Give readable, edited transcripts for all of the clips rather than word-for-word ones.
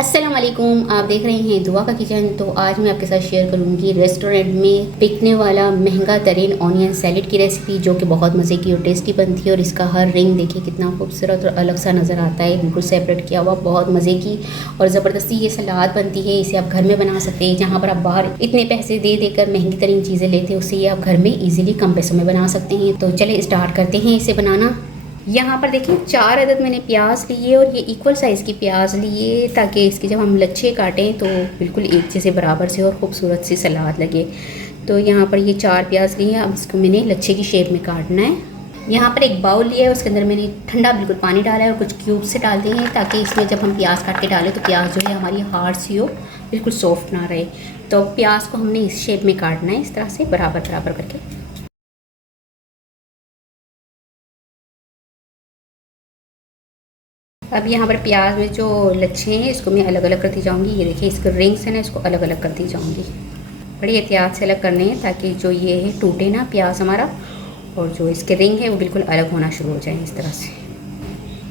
अस्सलाम वालेकुम, आप देख रहे हैं दुआ का किचन। तो आज मैं आपके साथ शेयर करूंगी रेस्टोरेंट में बिकने वाला महंगा तरीन ऑनियन सैलेड की रेसिपी, जो कि बहुत मज़े की और टेस्टी बनती है। और इसका हर रिंग देखिए कितना खूबसूरत और अलग सा नज़र आता है, बिल्कुल सेपरेट किया हुआ, बहुत मज़े की और ज़बरदस्ती ये सलाद बनती है। इसे आप घर में बना सकते हैं, जहाँ पर आप बाहर इतने पैसे दे देकर महंगी तरीन चीज़ें लेते हैं, उससे ये आप घर में ईजिली कम पैसों में बना सकते हैं। तो चले स्टार्ट करते हैं इसे बनाना। यहाँ पर देखिए 4 अदद मैंने प्याज लिए और ये इक्वल साइज़ की प्याज लिए, ताकि इसके जब हम लच्छे काटें तो बिल्कुल एक जैसे बराबर से और ख़ूबसूरत सी सलाद लगे। तो यहाँ पर ये 4 प्याज लिए हैं, अब इसको मैंने लच्छे की शेप में काटना है। यहाँ पर एक बाउल लिया है, उसके अंदर मैंने ठंडा बिल्कुल पानी डाला है और कुछ क्यूब से डाल दिए हैं, ताकि इसमें जब हम प्याज काट के डालें तो प्याज जो है हमारी हार्ड सी हो, बिल्कुल सॉफ्ट ना रहे। तो प्याज को हमने इस शेप में काटना है, इस तरह से बराबर बराबर करके। अब यहाँ पर प्याज में जो लच्छे हैं इसको मैं अलग अलग करती जाऊँगी। ये देखिए इसके रिंग्स हैं ना, इसको अलग अलग करती जाऊँगी। बड़ी एहतियात से अलग करने हैं, ताकि जो ये है टूटे ना प्याज हमारा, और जो इसके रिंग है वो बिल्कुल अलग होना शुरू हो जाए इस तरह से।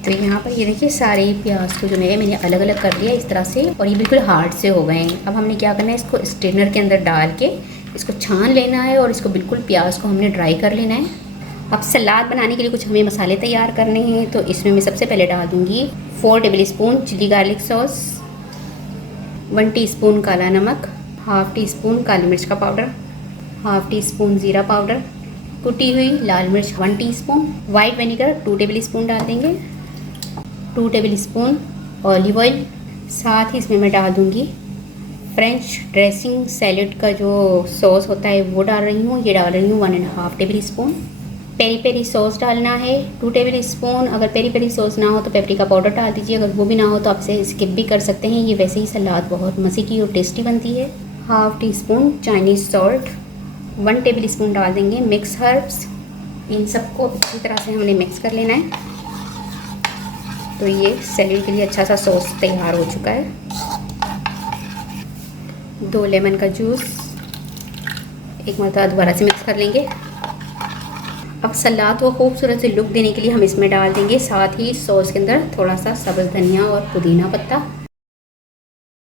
तो यहाँ पर ये देखिए सारे प्याज को जो मैंने अलग अलग कर दिया इस तरह से, और ये बिल्कुल हार्ड से हो गए हैं। अब हमने क्या करना है, इसको स्ट्रेनर के अंदर डाल के इसको छान लेना है और इसको बिल्कुल प्याज को हमने ड्राई कर लेना है। अब सलाद बनाने के लिए कुछ हमें मसाले तैयार करने हैं। तो इसमें मैं सबसे पहले डाल दूँगी 4 tablespoon chilli garlic sauce, 1 teaspoon काला नमक, हाफ़ टी स्पून काली मिर्च का पाउडर, हाफ़ टी स्पून ज़ीरा पाउडर, कुटी हुई लाल मिर्च 1 teaspoon, white vinegar 2 tablespoon डाल देंगे, 2 टेबल स्पून ऑलिव ऑयल। साथ ही इसमें मैं डाल दूँगी फ्रेंच ड्रेसिंग सैलेड का जो सॉस होता है वो डाल रही हूँ। ये डाल रही हूँ 1.5 tablespoon. Peri peri sauce डालना है 2 टेबल स्पून। अगर पेरी पेरी सॉस ना हो तो पेपरिका पाउडर डाल दीजिए, अगर वो भी ना हो तो आप इसे स्किप भी कर सकते हैं। ये वैसे ही सलाद बहुत मज़े की और टेस्टी बनती है। Half tea spoon Chinese salt, 1 table spoon डाल देंगे मिक्स हर्ब्स। इन सबको अच्छी तरह से हमने मिक्स कर लेना है। तो ये सैलेड के लिए अच्छा सा सॉस तैयार हो चुका है। 2 लेमन का जूस, एक मरतबा दोबारा से मिक्स कर लेंगे। अब सलाद को खूबसूरत से लुक देने के लिए हम इसमें डाल देंगे साथ ही सॉस के अंदर थोड़ा सा सब्ज़ धनिया और पुदीना पत्ता।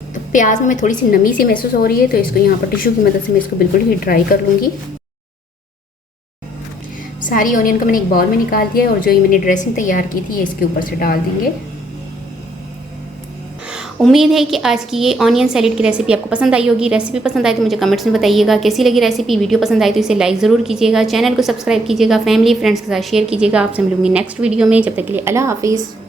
तो प्याज में थोड़ी सी नमी सी महसूस हो रही है, तो इसको यहाँ पर टिश्यू की मदद से मैं इसको बिल्कुल ही ड्राई कर लूँगी। सारी ऑनियन को मैंने एक बाउल में निकाल दिया और जो ये मैंने ड्रेसिंग तैयार की थी ये इसके ऊपर से डाल देंगे। उम्मीद है कि आज की ये ऑनियन सैलेड की रेसिपी आपको पसंद आई होगी। रेसिपी पसंद आए तो मुझे कमेंट्स में बताइएगा कैसी लगी रेसिपी। वीडियो पसंद आए तो इसे लाइक ज़रूर कीजिएगा, चैनल को सब्सक्राइब कीजिएगा, फैमिली फ्रेंड्स के साथ शेयर कीजिएगा। आपसे मिलूंगी नेक्स्ट वीडियो में, जब तक के लिए अल्लाह हाफिज़।